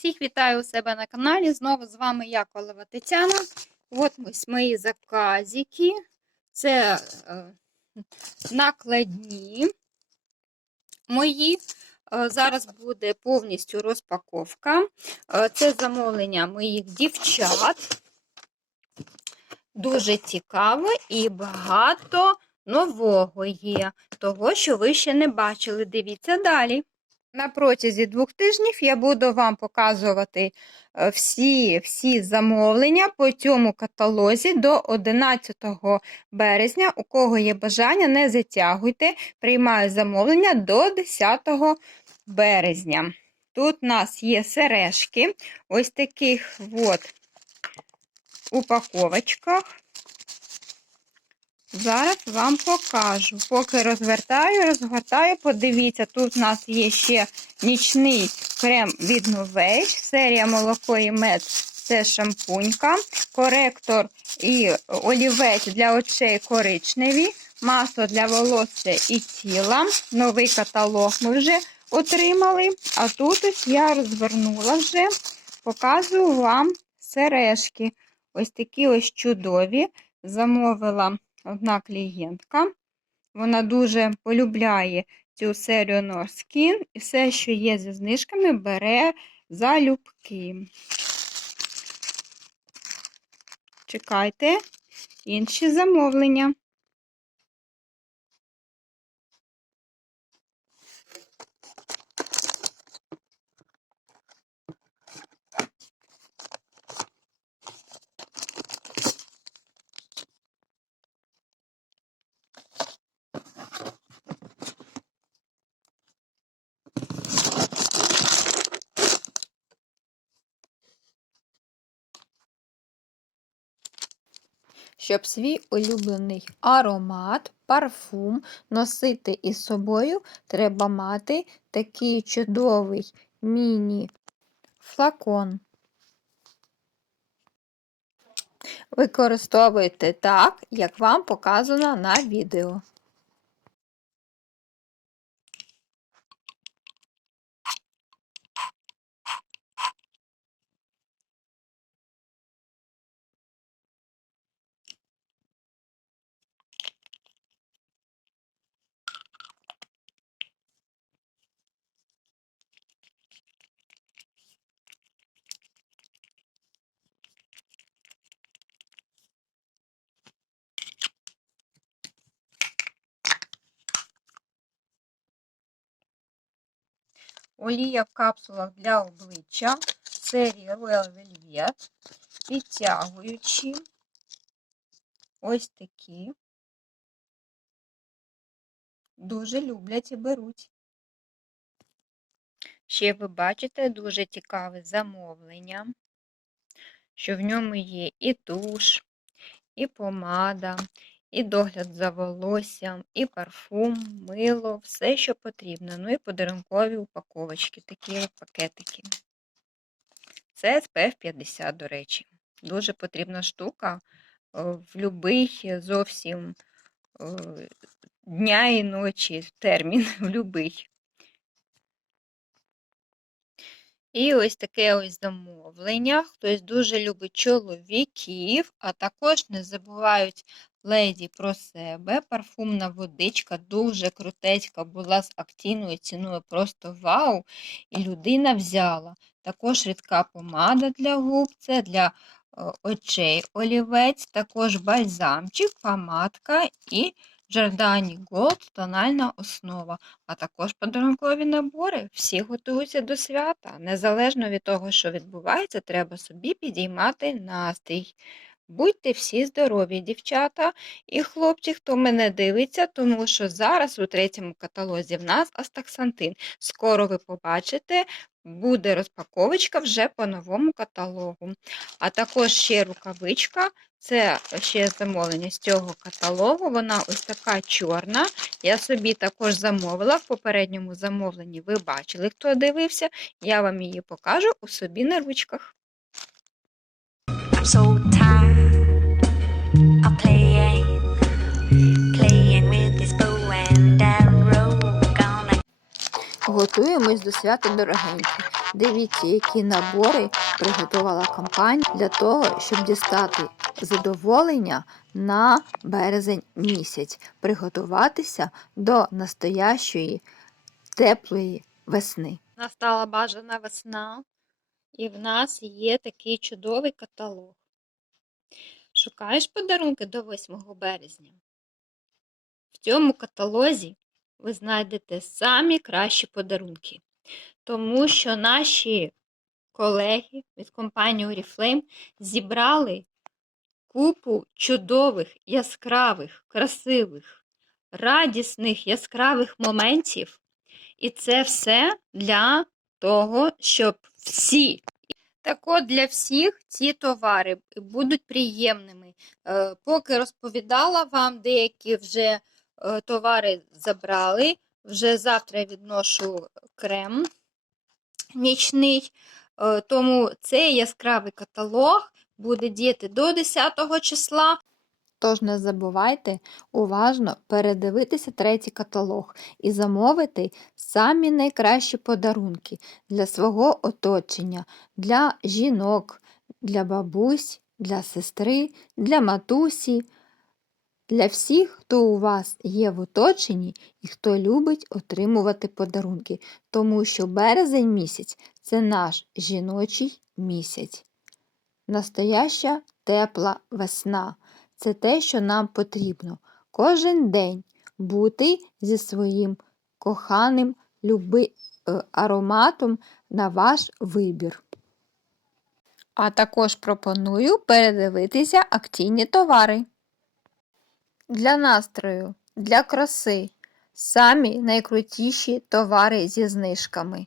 Всіх вітаю у себе на каналі. Знову з вами я, Колова Тетяна. От ось мої заказики. Це е, накладні мої. Е, зараз буде повністю розпаковка. Е, це замовлення моїх дівчат. Дуже цікаво і багато нового є. Того, що ви ще не бачили. Дивіться далі. На протязі двох тижнів я буду вам показувати е, всі всі замовлення по цьому каталозі до 11 березня. У кого є бажання, не затягуйте. Приймаю замовлення до 10 березня. Тут у нас є сережки, ось таких от упаковочках. Зараз вам покажу. Поки розвертаю, розгортаю, подивіться, тут у нас є ще нічний крем від Novage, серія молоко і мед це шампунька, коректор і олівець для очей коричневі, масло для волосся і тіла. Новий каталог ми вже отримали. А тут ось я розвернула вже, показую вам сережки. Ось такі ось чудові. Замовила одна клієнтка. Вона дуже полюбляє цю серію Norskin і все, що є зі знижками, бере залюбки. Чекайте інші замовлення. Щоб свій улюблений аромат, парфум носити із собою, треба мати такий чудовий міні-флакон. Використовуйте так, як вам показано на відео. Олія в капсулах для обличчя серії Royal Velvet, підтягуючі. Ось такі. Дуже люблять і беруть. Ще ви бачите дуже цікаве замовлення, що в ньому є і туш, і помада, і догляд за волоссям, і парфум, мило, все, що потрібно. Ну і подарункові упаковочки, такі пакетики. Це SPF 50, до речі. Дуже потрібна штука в будь-який зовсім дня і ночі термін, в будь-який. І ось таке ось замовлення. Хтось дуже любить чоловіків, а також не забувають леді про себе. Парфумна водичка дуже крутецька була з акційною ціною, просто вау! І людина взяла. Також рідка помада для губ, це для очей олівець, також бальзамчик, помадка і Giordani Gold тональна основа, а також подарункові набори. Всі готуються до свята. Незалежно від того, що відбувається, треба собі підіймати настрій. Будьте всі здорові, дівчата і хлопці, хто мене дивиться, тому що зараз у третьому каталозі в нас Астаксантин. Скоро ви побачите, буде розпаковочка вже по новому каталогу. А також ще рукавичка. Це ще замовлення з цього каталогу. Вона ось така чорна. Я собі також замовила в попередньому замовленні. Ви бачили, хто дивився. Я вам її покажу у собі на ручках. Готуємось до свята дорогенькі. Дивіться, які набори приготувала компанія для того, щоб дістати задоволення на березень місяць, приготуватися до настоящої теплої весни. Настала бажана весна, і в нас є такий чудовий каталог. Шукаєш подарунки до 8 березня? В цьому каталозі ви знайдете самі кращі подарунки, тому що наші колеги від компанії Oriflame зібрали купу чудових, яскравих, красивих, радісних, яскравих моментів. І це все для того, щоб всі. Так от для всіх ці товари будуть приємними. Е, Поки розповідала вам, деякі вже товари забрали. Вже завтра відношу крем нічний. Е, Тому цей яскравий каталог буде діяти до 10 числа. Тож не забувайте уважно передивитися третій каталог і замовити самі найкращі подарунки для свого оточення, для жінок, для бабусь, для сестри, для матусі, для всіх, хто у вас є в оточенні і хто любить отримувати подарунки, тому що березень місяць це наш жіночий місяць. Настояща тепла весна це те, що нам потрібно кожен день бути зі своїм коханим люби, е, ароматом на ваш вибір. А також пропоную передивитися акційні товари. Для настрою, для краси самі найкрутіші товари зі знижками.